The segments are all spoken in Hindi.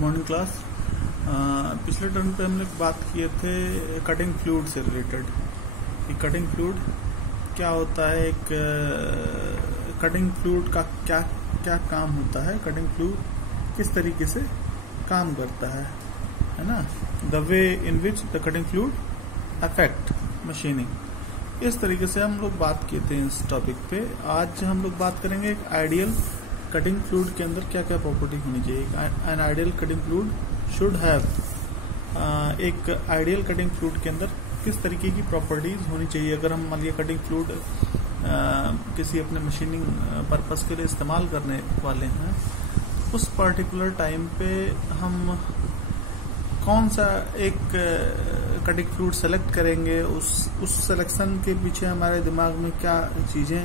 Morning class. पिछले टर्म पे हम लोग बात किए थे कटिंग फ्लूइड से रिलेटेड कि कटिंग फ्लूइड क्या होता है, एक कटिंग फ्लूइड का क्या क्या काम होता है, कटिंग फ्लूइड किस तरीके से काम करता है ना, the way in which the cutting fluid affect machining. इस तरीके से हम लोग बात किए थे इस टॉपिक पे। आज हम लोग बात करेंगे एक आइडियल कटिंग फ्लूइड के अंदर क्या क्या प्रॉपर्टी होनी चाहिए। An ideal cutting fluid should have, एक आइडियल कटिंग फ्लूइड के अंदर किस तरीके की प्रॉपर्टीज होनी चाहिए। अगर हम मान लिया कटिंग फ्लूइड किसी अपने मशीनिंग पर्पस के लिए इस्तेमाल करने वाले हैं, उस पर्टिकुलर टाइम पे हम कौन सा एक कटिंग फ्लूइड सेलेक्ट करेंगे, उस सिलेक्शन के पीछे हमारे दिमाग में क्या चीजें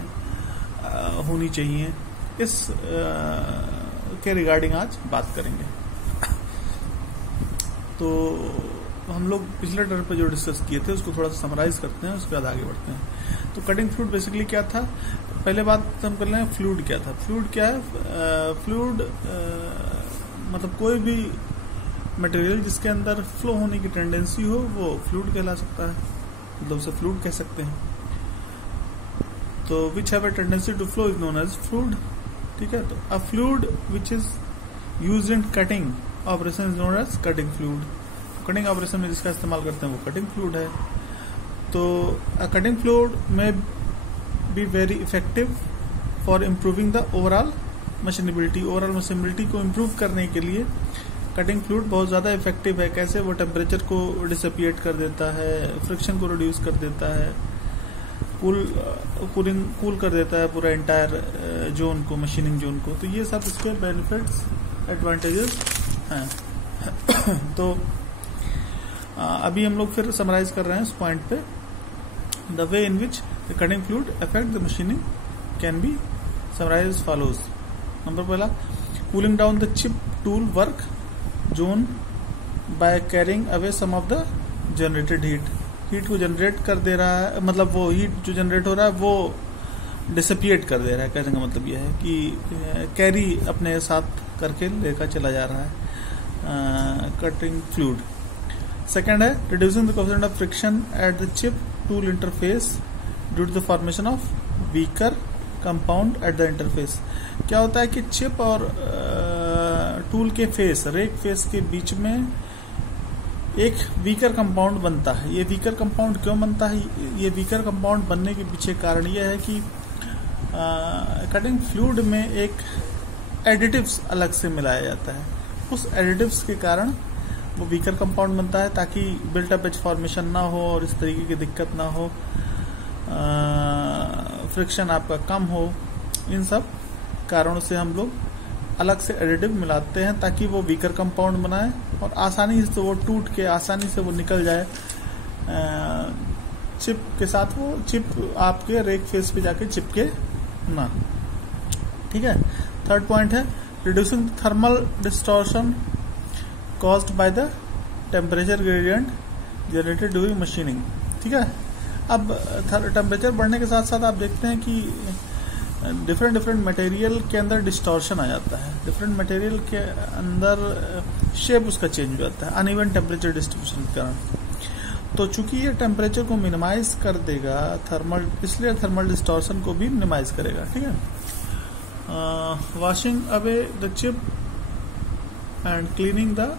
होनी चाहिए, इस के रिगार्डिंग आज बात करेंगे। तो हम लोग पिछले टर्म पे जो डिस्कस किए थे उसको थोड़ा सा समराइज करते हैं, उसके बाद आगे बढ़ते हैं। तो कटिंग फ्लूइड बेसिकली क्या था, पहले बात हम कर लें फ्लूइड क्या था। फ्लूइड क्या है? फ्लूइड मतलब कोई भी मटेरियल जिसके अंदर फ्लो होने की टेंडेंसी हो वो फ्लूइड कहला सकता है, मतलब उसे फ्लूइड कह सकते हैं। तो which have a tendency to flow is known as fluid. ठीक है, तो a fluid which is used in cutting operation is known as cutting fluid. Cutting operation में जिसका इस्तेमाल करते हैं वो कटिंग फ्लूइड है। तो अ कटिंग फ्लूइड में be very effective for improving the overall machinability. Overall machinability को इम्प्रूव करने के लिए कटिंग फ्लूइड बहुत ज्यादा इफेक्टिव है। कैसे? वो टेम्परेचर को डिसपिएट कर देता है, फ्रिक्शन को रिड्यूस कर देता है, कूल कर देता है पूरा एंटायर जोन को, मशीनिंग जोन को। तो ये सब इसके बेनिफिट्स, एडवांटेजेस हैं। तो अभी हम लोग फिर समराइज कर रहे हैं इस पॉइंट पे। The way in which the cutting fluid affect the machining can be summarise as follows. Number पहला, cooling down the chip tool work zone by carrying away some of the generated heat. Heat को जनरेट कर दे रहा है, मतलब वो हीट जो जनरेट हो रहा है वो डिसपिएट कर दे रहा है। कहने का मतलब यह है कि कैरी अपने साथ करके लेकर चला जा रहा है कटिंग फ्लूइड। सेकेंड है reducing the coefficient of friction at the chip tool interface due to the formation of weaker compound at the interface. क्या होता है कि चिप और टूल के फेस, रेक फेस के बीच में एक वीकर कंपाउंड बनता है। ये वीकर कंपाउंड क्यों बनता है? ये वीकर कंपाउंड बनने के पीछे कारण यह है कि कटिंग फ्लूइड में एक एडिटिव्स अलग से मिलाया जाता है। उस एडिटिव्स के कारण वो वीकर कंपाउंड बनता है ताकि बिल्ट अप एज फॉर्मेशन ना हो और इस तरीके की दिक्कत ना हो, फ्रिक्शन आपका कम हो। इन सब कारणों से हम लोग अलग से एडिटिव मिलाते हैं ताकि वो वीकर कंपाउंड बनाए और आसानी से वो टूट के आसानी से वो निकल जाए चिप के साथ, वो चिप आपके रेक फेस पे जाके चिपके ना। ठीक है। थर्ड पॉइंट है reducing thermal distortion caused by the temperature gradient generated during machining. ठीक है। अब टेम्परेचर बढ़ने के साथ साथ आप देखते हैं कि डिफरेंट मटेरियल के अंदर डिस्टॉर्शन आ जाता है। डिफरेंट मटेरियल के अंदर शेप उसका चेंज हो जाता है अनइवन टेम्परेचर डिस्ट्रीब्यूशन के कारण। तो चूंकि ये टेम्परेचर को मिनिमाइज कर देगा थर्मल, इसलिए थर्मल डिस्टॉर्शन को भी मिनिमाइज करेगा। ठीक है। Washing away the chip and cleaning the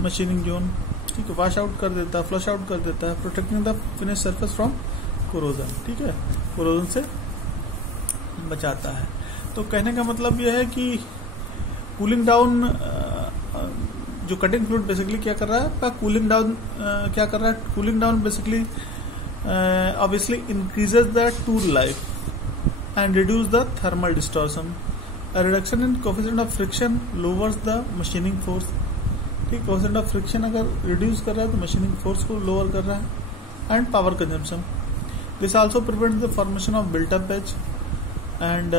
machining zone. ठीक है। वॉश आउट कर देता है, फ्लश आउट कर देता है, protecting the finish surface from corrosion. ठीक है। कोरोजन से बचाता है। तो कहने का मतलब यह है कि कूलिंग डाउन, जो कटिंग फ्लूइड बेसिकली क्या कर रहा है, कूलिंग डाउन क्या कर रहा है, cooling down basically obviously increases the tool life and reduce the thermal distortion. Reduction in coefficient of friction lowers the machining force. ठीक, कोएफिशिएंट ऑफ फ्रिक्शन अगर रिड्यूस कर रहा है तो मशीनिंग फोर्स को लोअर कर रहा है and power consumption. This also prevents the formation of built up edge and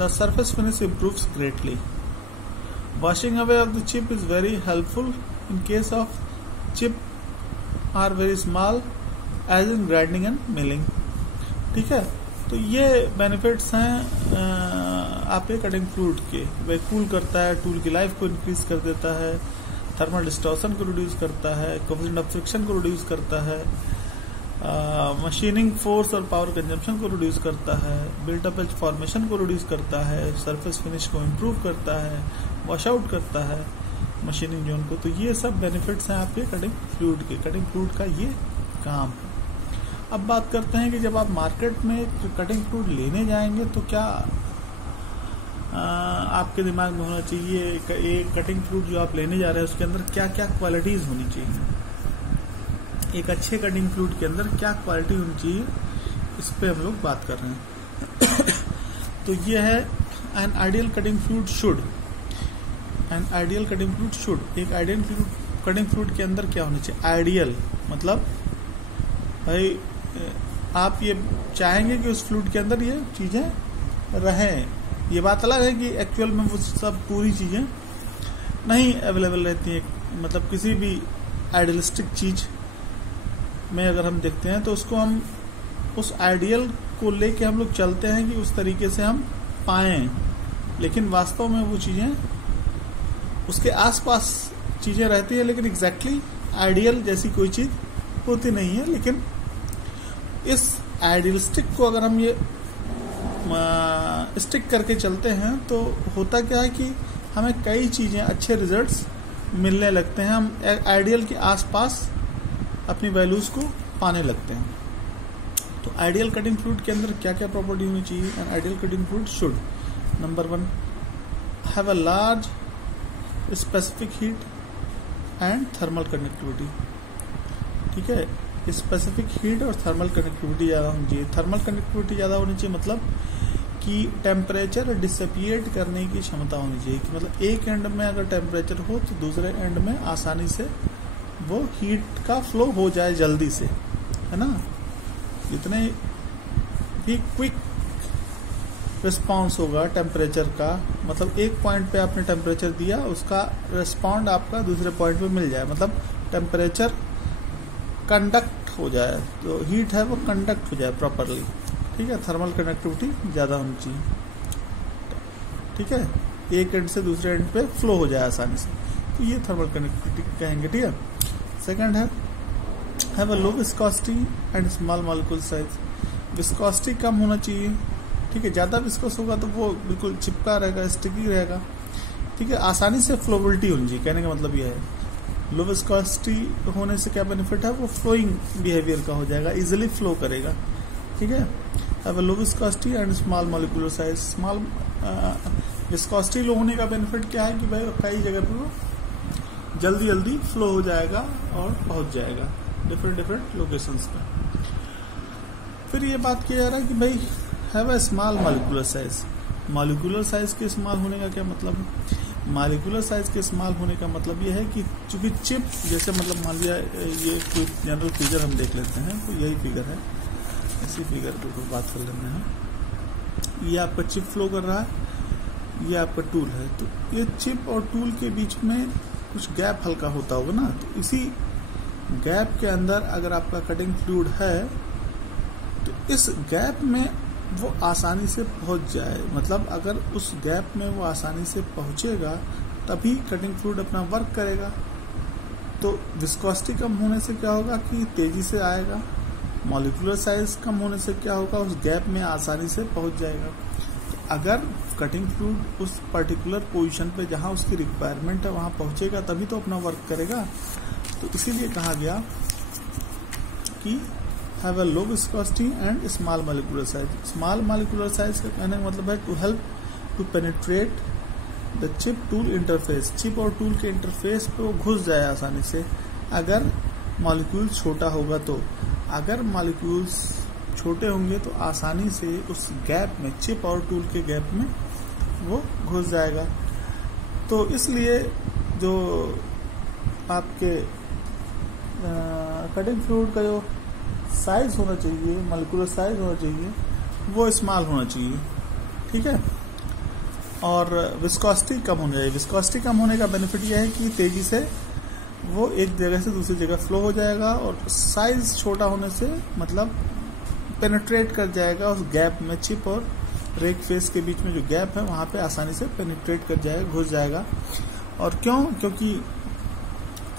the surface finish improves greatly. Washing away of the chip is very helpful in case of chip are very small as in grinding and milling. ठीक है। तो ये बेनिफिट्स हैं आपके कटिंग फ्लूइड के, वह कूल करता है, टूल की लाइफ को इंक्रीज कर देता है, थर्मल डिस्टॉर्शन को रिड्यूस करता है, कोएफिशिएंट ऑफ फ्रिक्शन को रिड्यूस करता है, मशीनिंग फोर्स और पावर कंजम्पशन को रिड्यूस करता है, बिल्टअप एज फॉर्मेशन को रिड्यूस करता है, सरफेस फिनिश को इम्प्रूव करता है, वॉश आउट करता है मशीनिंग जोन को। तो ये सब बेनिफिट्स हैं आपके कटिंग फ्लूइड के। कटिंग फ्लूइड का ये काम है। अब बात करते हैं कि जब आप मार्केट में कटिंग फ्लूइड लेने जाएंगे तो क्या आपके दिमाग में होना चाहिए, एक कटिंग फ्लूइड जो आप लेने जा रहे हैं उसके अंदर क्या क्या क्वालिटीज होनी चाहिए, एक अच्छे कटिंग फ्लूइड के अंदर क्या क्वालिटी होनी चाहिए, इस पे हम लोग बात कर रहे हैं। तो ये है an ideal cutting fluid should, an ideal cutting fluid should, एक आइडियल कटिंग फ्लूइड के अंदर क्या होना चाहिए, आइडियल मतलब भाई आप ये चाहेंगे कि उस फ्लूइड के अंदर ये चीजें रहें। ये बात अलग है कि एक्चुअल में वो सब पूरी चीजें नहीं अवेलेबल रहती हैं। मतलब किसी भी आइडियलिस्टिक चीज में अगर हम देखते हैं तो उसको हम उस आइडियल को लेके हम लोग चलते हैं कि उस तरीके से हम पाएं, लेकिन वास्तव में वो चीजें उसके आसपास चीजें रहती है, लेकिन एग्जैक्टली आइडियल जैसी कोई चीज होती नहीं है। लेकिन इस आइडियलिस्टिक को अगर हम ये स्टिक करके चलते हैं तो होता क्या है कि हमें कई चीजें, अच्छे रिजल्ट्स मिलने लगते हैं, हम आइडियल के आसपास अपनी वैल्यूज को पाने लगते हैं। तो आइडियल कटिंग फ्लूइड के अंदर क्या क्या प्रॉपर्टी होनी चाहिए, and ideal cutting fluid should number 1 have a large specific heat and thermal conductivity. ठीक है, स्पेसिफिक हीट और थर्मल कंडक्टिविटी ज्यादा होनी चाहिए। थर्मल कंडक्टिविटी ज्यादा होनी चाहिए मतलब कि टेम्परेचर डिसिपिएट करने की क्षमता होनी चाहिए, कि मतलब एक एंड में अगर टेम्परेचर हो तो दूसरे एंड में आसानी से वो हीट का फ्लो हो जाए जल्दी से, है ना। जितने ही क्विक रिस्पांस होगा टेम्परेचर का, मतलब एक पॉइंट पे आपने टेम्परेचर दिया, उसका रिस्पॉन्ड आपका दूसरे पॉइंट पे मिल जाए, मतलब टेम्परेचर कंडक्ट हो जाए, तो हीट है वो कंडक्ट हो जाए प्रॉपरली। ठीक है, थर्मल कंडक्टिविटी ज्यादा होनी चाहिए। ठीक है, एक एंड से दूसरे एंड पे फ्लो हो जाए आसानी से, तो ये थर्मल कंडक्टिविटी कहेंगे। ठीक है, सेकंड है have a low viscosity and small molecule size. Viscosity कम होना चाहिए। ठीक है, ज्यादा विस्कोस होगा तो वो बिल्कुल चिपका रहेगा, स्टिकी रहेगा। ठीक है, आसानी से फ्लोबिलिटी होनी चाहिए, कहने का मतलब यह है। लो विस्कोसिटी होने से क्या बेनिफिट है, वो फ्लोइंग बिहेवियर का हो जाएगा, इजिली फ्लो करेगा। ठीक है, अब low viscosity and small molecular size. Small viscosity low होने का बेनिफिट क्या है कि भाई कई जगह पर वो जल्दी जल्दी फ्लो हो जाएगा और पहुंच जाएगा डिफरेंट लोकेशंस पे। फिर ये बात किया जा रहा है कि भाई have a small molecular size. Molecular size के स्मॉल होने का क्या मतलब है, मॉलिक्यूलर साइज के स्मॉल होने का मतलब यह है कि चूंकि चिप जैसे, मतलब मान लिया ये कोई जनरल फिगर हम देख लेते हैं, तो यही फिगर है, इसी फिगर पे तो बात कर लेते हैं। ये आपका चिप फ्लो कर रहा है, ये आपका टूल है, तो ये चिप और टूल के बीच में कुछ गैप हल्का होता होगा ना, तो इसी गैप के अंदर अगर आपका कटिंग फ्लूइड है तो इस गैप में वो आसानी से पहुंच जाए, मतलब अगर उस गैप में वो आसानी से पहुंचेगा तभी कटिंग फ्लूइड अपना वर्क करेगा। तो विस्कोसिटी कम होने से क्या होगा कि तेजी से आएगा, मॉलिक्यूलर साइज कम होने से क्या होगा, उस गैप में आसानी से पहुंच जाएगा। तो अगर कटिंग फ्लूइड उस पर्टिकुलर पोजीशन पे जहां उसकी रिक्वायरमेंट है वहां पहुंचेगा तभी तो अपना वर्क करेगा। तो इसीलिए कहा गया कि have a low viscosity and small molecular size. Small molecular size का कहने का मतलब है to help to penetrate the chip tool interface. Chip और टूल के इंटरफेस पे वो घुस जाए आसानी से, अगर मॉलिक्यूल छोटा होगा तो। अगर मॉलिक्यूल्स छोटे होंगे तो आसानी से उस गैप में, चिप और टूल के गैप में वो घुस जाएगा। तो इसलिए जो आपके कटिंग फ्लूइड का जो साइज होना चाहिए, मॉलिक्यूलर साइज होना चाहिए, वो स्मॉल होना चाहिए। ठीक है, और विस्कोसिटी कम होनी चाहिए। विस्कोसिटी कम होने का बेनिफिट यह है कि तेजी से वो एक जगह से दूसरी जगह फ्लो हो जाएगा, और साइज छोटा होने से मतलब पेनिट्रेट कर जाएगा उस गैप में, चिप और रेक फेस के बीच में जो गैप है वहां पे आसानी से पेनिट्रेट कर जाएगा, घुस जाएगा। और क्यों? क्योंकि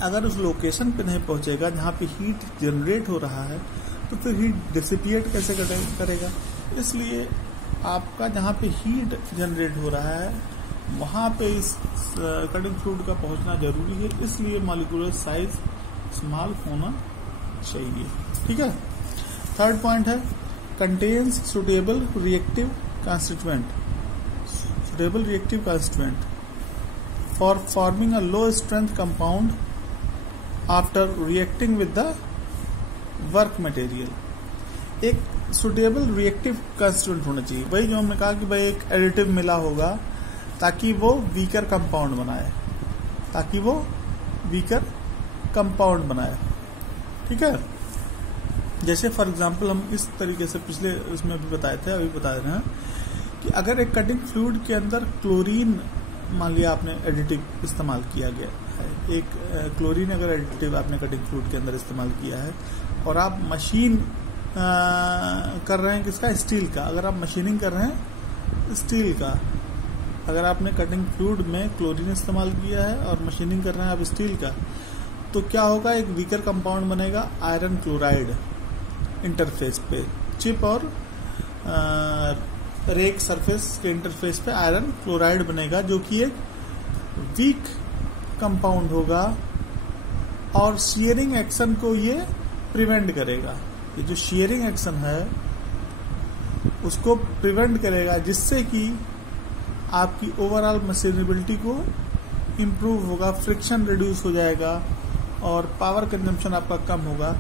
अगर उस लोकेशन पे नहीं पहुंचेगा जहां पे हीट जनरेट हो रहा है तो फिर हीट डिसिपिएट कैसे करेगा। इसलिए आपका जहां पे हीट जनरेट हो रहा है वहां पे इस कटिंग फ्लूइड का पहुंचना जरूरी है, इसलिए मॉलिक्यूलर साइज स्मॉल होना चाहिए। ठीक है। थर्ड पॉइंट है contains suitable reactive constituent, suitable reactive constituent for forming a low strength compound after reacting with the work material. एक सुटेबल रिएक्टिव कांस्टिट्यूएंट होना चाहिए। वही जो हमने कहा कि भाई एक एडिटिव मिला होगा ताकि वो वीकर कंपाउंड बनाए, ताकि वो वीकर कंपाउंड बनाए। ठीक है। जैसे फॉर एग्जांपल हम इस तरीके से पिछले इसमें भी बताए थे, अभी बता रहे हैं कि अगर एक कटिंग फ्लूइड के अंदर क्लोरीन, मान लिया आपने एडिटिव इस्तेमाल किया गया है, एक क्लोरीन अगर एडिटिव आपने कटिंग फ्लूइड के अंदर इस्तेमाल किया है और आप मशीन कर रहे हैं किसका, स्टील का। अगर आप मशीनिंग कर रहे हैं स्टील का, अगर आपने कटिंग फ्लूइड में क्लोरीन इस्तेमाल किया है और मशीनिंग कर रहे हैं आप स्टील का, तो क्या होगा, एक वीकर कंपाउंड बनेगा आयरन क्लोराइड इंटरफेस पे, चिप और रेक सरफेस के इंटरफेस पे आयरन क्लोराइड बनेगा, जो कि एक वीक कंपाउंड होगा और शियरिंग एक्शन को ये प्रिवेंट करेगा। ये जो शियरिंग एक्शन है उसको प्रिवेंट करेगा, जिससे कि आपकी ओवरऑल मशीनेबिलिटी को इम्प्रूव होगा, फ्रिक्शन रिड्यूस हो जाएगा और पावर कंजम्पशन आपका कम होगा।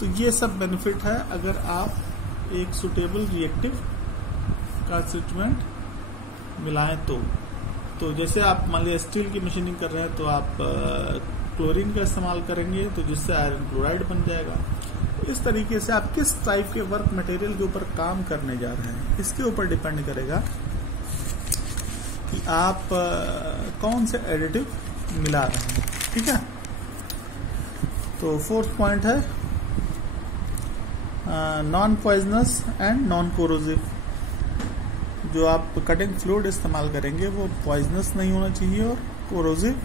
तो ये सब बेनिफिट है अगर आप एक सुटेबल रिएक्टिव कांस्टिट्यूएंट मिलाएं तो जैसे आप मान लिया स्टील की मशीनिंग कर रहे हैं तो आप क्लोरीन का इस्तेमाल करेंगे, तो जिससे आयरन क्लोराइड बन जाएगा। इस तरीके से आप किस टाइप के वर्क मटेरियल के ऊपर काम करने जा रहे हैं इसके ऊपर डिपेंड करेगा कि आप कौन से एडिटिव मिला रहे हैं। ठीक है। तो फोर्थ पॉइंट है non poisonous and non corrosive. जो आप कटिंग फ्लूइड इस्तेमाल करेंगे वो पॉइजनस नहीं होना चाहिए और कोरोसिव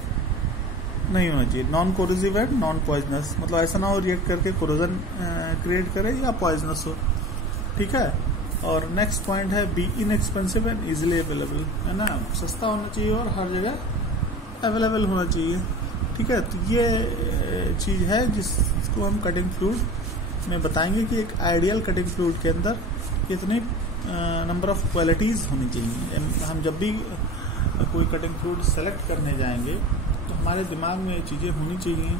नहीं होना चाहिए। Non corrosive and non poisonous, मतलब ऐसा ना हो रिएक्ट करके कोरोजन क्रिएट करे या पॉइजनस हो। ठीक है। और नेक्स्ट पॉइंट है be inexpensive and easily available, है ना, सस्ता होना चाहिए और हर जगह अवेलेबल होना चाहिए। ठीक है। तो ये चीज है जिसको हम कटिंग फ्लूइड में बताएंगे कि एक आइडियल कटिंग फ्लूइड के अंदर कितने नंबर ऑफ क्वालिटीज होनी चाहिए। हम जब भी कोई कटिंग फ्लूइड सेलेक्ट करने जाएंगे तो हमारे दिमाग में ये चीजें होनी चाहिए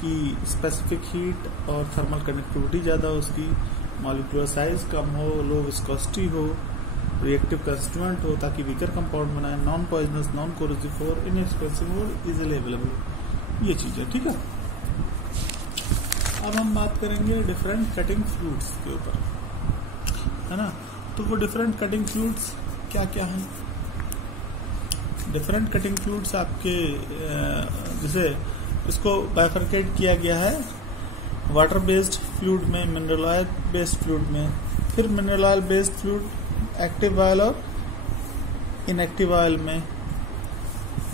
कि स्पेसिफिक हीट और थर्मल कंडक्टिविटी ज्यादा हो, उसकी मॉलिक्यूलर साइज कम हो, लो विस्कोसिटी हो, रिएक्टिव कांस्टिट्यूएंट हो ताकि वीकर कंपाउंड बनाए, नॉन पॉइजनस, नॉन कोरोसिव हो, इनएक्सपेंसिव हो, इजीली अवेलेबल, ये चीजें। ठीक है। अब हम बात करेंगे डिफरेंट कटिंग फ्लूइड्स के ऊपर, है ना। तो वो डिफरेंट कटिंग फ्लूइड्स क्या क्या हैं। डिफरेंट कटिंग फ्लूइड्स आपके जैसे इसको बाइफरकेट किया गया है वाटर बेस्ड फ्लूइड में, मिनरल ऑयल बेस्ड फ्लूइड में, फिर mineral oil based fluid active oil और इनएक्टिव ऑयल में।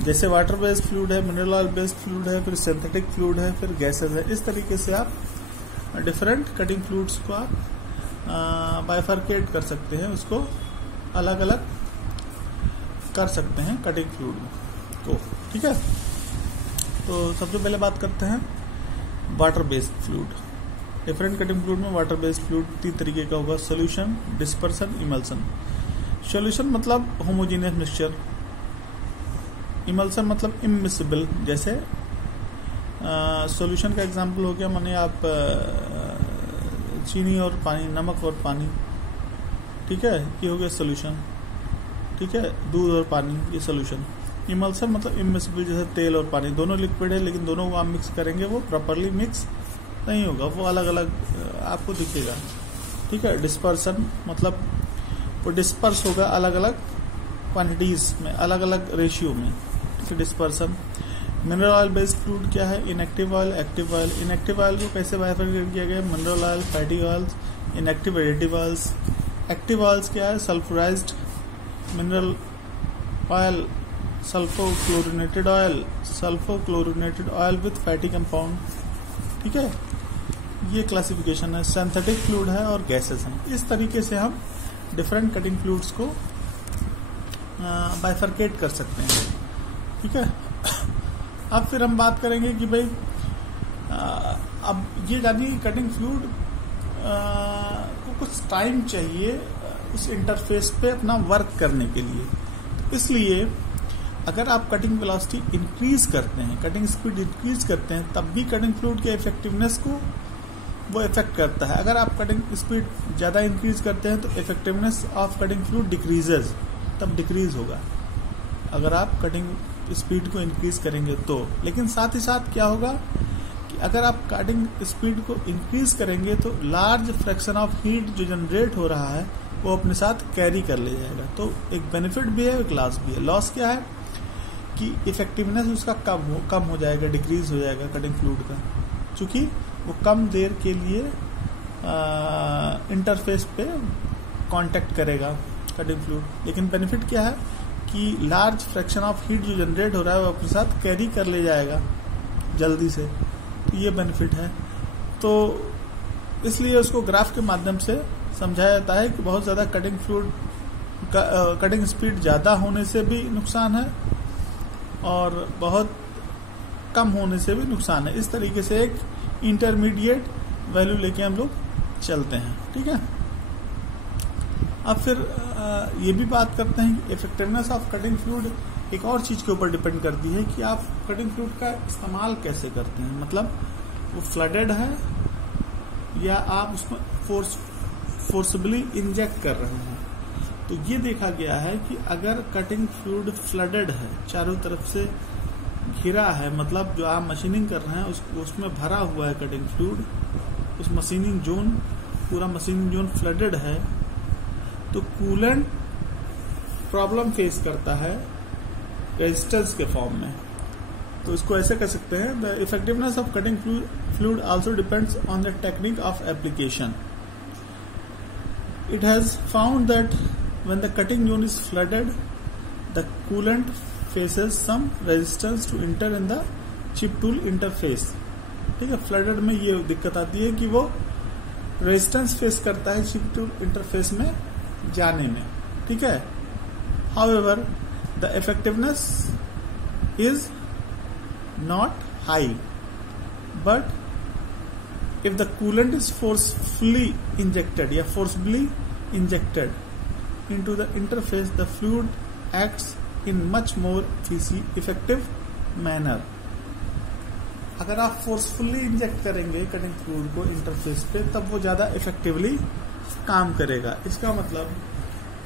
जैसे वाटर बेस्ड फ्लूइड है, मिनरल ऑयल बेस्ड फ्लूइड है, फिर सिंथेटिक फ्लूइड है, फिर गैसेज है। इस तरीके से आप डिफरेंट कटिंग फ्लूइड्स को आप बाइफरकेट कर सकते हैं, उसको अलग अलग कर सकते हैं कटिंग फ्लूइड को। ठीक है। तो सबसे पहले बात करते हैं water based fluid. Different cutting fluid में वाटर बेस्ड फ्लूइड 3 तरीके का होगा, सोल्यूशन, डिस्पर्सन, इमल्सन। सोल्यूशन मतलब होमोजेनियस मिक्सचर, इमल्सन मतलब इमिसिबल। जैसे सोल्यूशन का एग्जांपल हो गया, माने आप चीनी और पानी, नमक और पानी, ठीक है, ये हो गया सोल्यूशन। ठीक है। दूध और पानी, ये सोल्यूशन। इमल्सन मतलब इमिसिबल, जैसे तेल और पानी, दोनों लिक्विड है लेकिन दोनों को आप मिक्स करेंगे वो प्रॉपरली मिक्स नहीं होगा, वो अलग अलग आपको दिखेगा। ठीक है। डिस्पर्सन मतलब वो डिस्पर्स होगा अलग अलग क्वांटिटीज में, अलग अलग रेशियो में। ठीक है, dispersion. Mineral oil based fluid क्या है, inactive oil, active oil. Inactive oil को कैसे बाइफरकेट किया गया, mineral oil, fatty oils, inactive additive oils. Active oils क्या है, sulphurised mineral oil, sulphochlorinated oil with fatty compound, ठीक है, ये क्लासिफिकेशन है। सिंथेटिक फ्लूइड है और गैसेस हैं। इस तरीके से हम डिफरेंट कटिंग फ्लूइड्स को बाइफरकेट कर सकते हैं, ठीक है। अब फिर हम बात करेंगे कि भाई अब ये जानिए कटिंग फ्लूइड को कुछ टाइम चाहिए उस इंटरफेस पे अपना वर्क करने के लिए। तो इसलिए अगर आप कटिंग वेलोसिटी इंक्रीज करते हैं, कटिंग स्पीड इंक्रीज करते हैं, तब भी कटिंग फ्लूइड के इफेक्टिवनेस को वो इफेक्ट करता है। अगर आप कटिंग स्पीड ज्यादा इंक्रीज करते हैं तो effectiveness of cutting fluid decreases, तब डिक्रीज होगा अगर आप कटिंग स्पीड को इंक्रीज करेंगे तो। लेकिन साथ ही साथ क्या होगा कि अगर आप कटिंग स्पीड को इंक्रीज करेंगे तो लार्ज फ्रैक्शन ऑफ हीट जो जनरेट हो रहा है वो अपने साथ कैरी कर ले जाएगा। तो एक बेनिफिट भी है, एक लॉस भी है। लॉस क्या है कि इफेक्टिवनेस उसका कम हो जाएगा, डिक्रीज हो जाएगा कटिंग फ्लूइड का, क्योंकि वो कम देर के लिए इंटरफेस पे कांटेक्ट करेगा कटिंग फ्लूइड। लेकिन बेनिफिट क्या है कि लार्ज फ्रैक्शन ऑफ हीट जो जनरेट हो रहा है वो अपने साथ कैरी कर ले जाएगा जल्दी से, तो ये बेनिफिट है। तो इसलिए उसको ग्राफ के माध्यम से समझाया जाता है कि बहुत ज्यादा कटिंग फ्लूइड कटिंग स्पीड ज्यादा होने से भी नुकसान है और बहुत कम होने से भी नुकसान है। इस तरीके से एक इंटरमीडिएट वैल्यू लेके हम लोग चलते हैं, ठीक है। अब फिर ये भी बात करते हैं कि इफेक्टिवनेस ऑफ कटिंग फ्लूइड एक और चीज के ऊपर डिपेंड करती है कि आप कटिंग फ्लूइड का इस्तेमाल कैसे करते हैं। मतलब वो फ्लडेड है या आप उसमें फोर्सबली इंजेक्ट कर रहे हैं। तो ये देखा गया है कि अगर कटिंग फ्लूइड फ्लडेड है, चारों तरफ से घिरा है, मतलब जो आप मशीनिंग कर रहे हैं उसमें भरा हुआ है कटिंग फ्लूइड, उस मशीनिंग जोन, पूरा मशीनिंग जोन फ्लडेड है, तो कूलेंट प्रॉब्लम फेस करता है रेजिस्टेंस के फॉर्म में। तो इसको ऐसे कह सकते हैं, the effectiveness of cutting fluid also depends on the technique of application. It has found that when the cutting zone is flooded, the coolant faces some resistance to enter in the chip tool interface. ठीक है, फ्लडेड में ये दिक्कत आती है कि वो रेजिस्टेंस फेस करता है चिप टूल इंटरफेस में जाने में, ठीक है। However, the effectiveness is not high, but if the coolant is forcibly injected into the interface, the fluid acts in much more effective manner. अगर आप फोर्सफुली इंजेक्ट करेंगे कटिंग फ्लूइड को इंटरफेस पे, तब वो ज्यादा इफेक्टिवली काम करेगा। इसका मतलब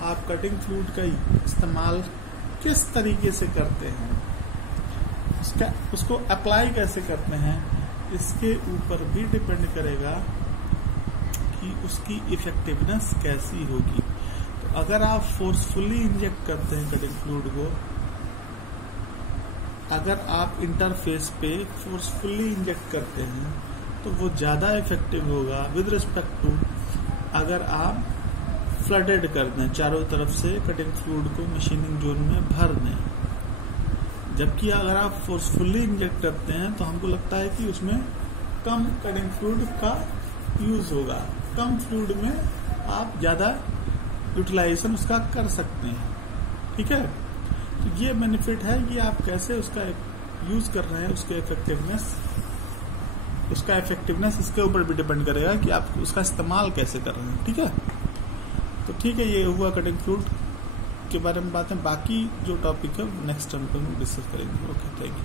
आप कटिंग फ्लूइड का इस्तेमाल किस तरीके से करते हैं, उसको अप्लाई कैसे करते हैं, इसके ऊपर भी डिपेंड करेगा कि उसकी इफेक्टिवनेस कैसी होगी। तो अगर आप फोर्सफुली इंजेक्ट करते हैं कटिंग फ्लूइड को, अगर आप इंटरफेस पे फोर्सफुली इंजेक्ट करते हैं तो वो ज्यादा इफेक्टिव होगा विद रिस्पेक्ट टू अगर आप फ्लडेड कर दें, चारों तरफ से कटिंग फ्लूइड को मशीनिंग जोन में भर दें। जबकि अगर आप फोर्सफुली इंजेक्ट करते हैं तो हमको लगता है कि उसमें कम कटिंग फ्लूइड का यूज होगा, कम फ्लूइड में आप ज्यादा यूटिलाइजेशन उसका कर सकते हैं, ठीक है। तो ये बेनिफिट है कि आप कैसे उसका यूज कर रहे हैं, उसका इफेक्टिवनेस इसके ऊपर भी डिपेंड करेगा कि आप उसका इस्तेमाल कैसे कर रहे हैं, ठीक है। तो ठीक है, ये हुआ कटिंग फ्लूइड के बारे में बातें। बाकी जो टॉपिक है नेक्स्ट टाइम पर हम डिस्कस करेंगे। Okay, thank you.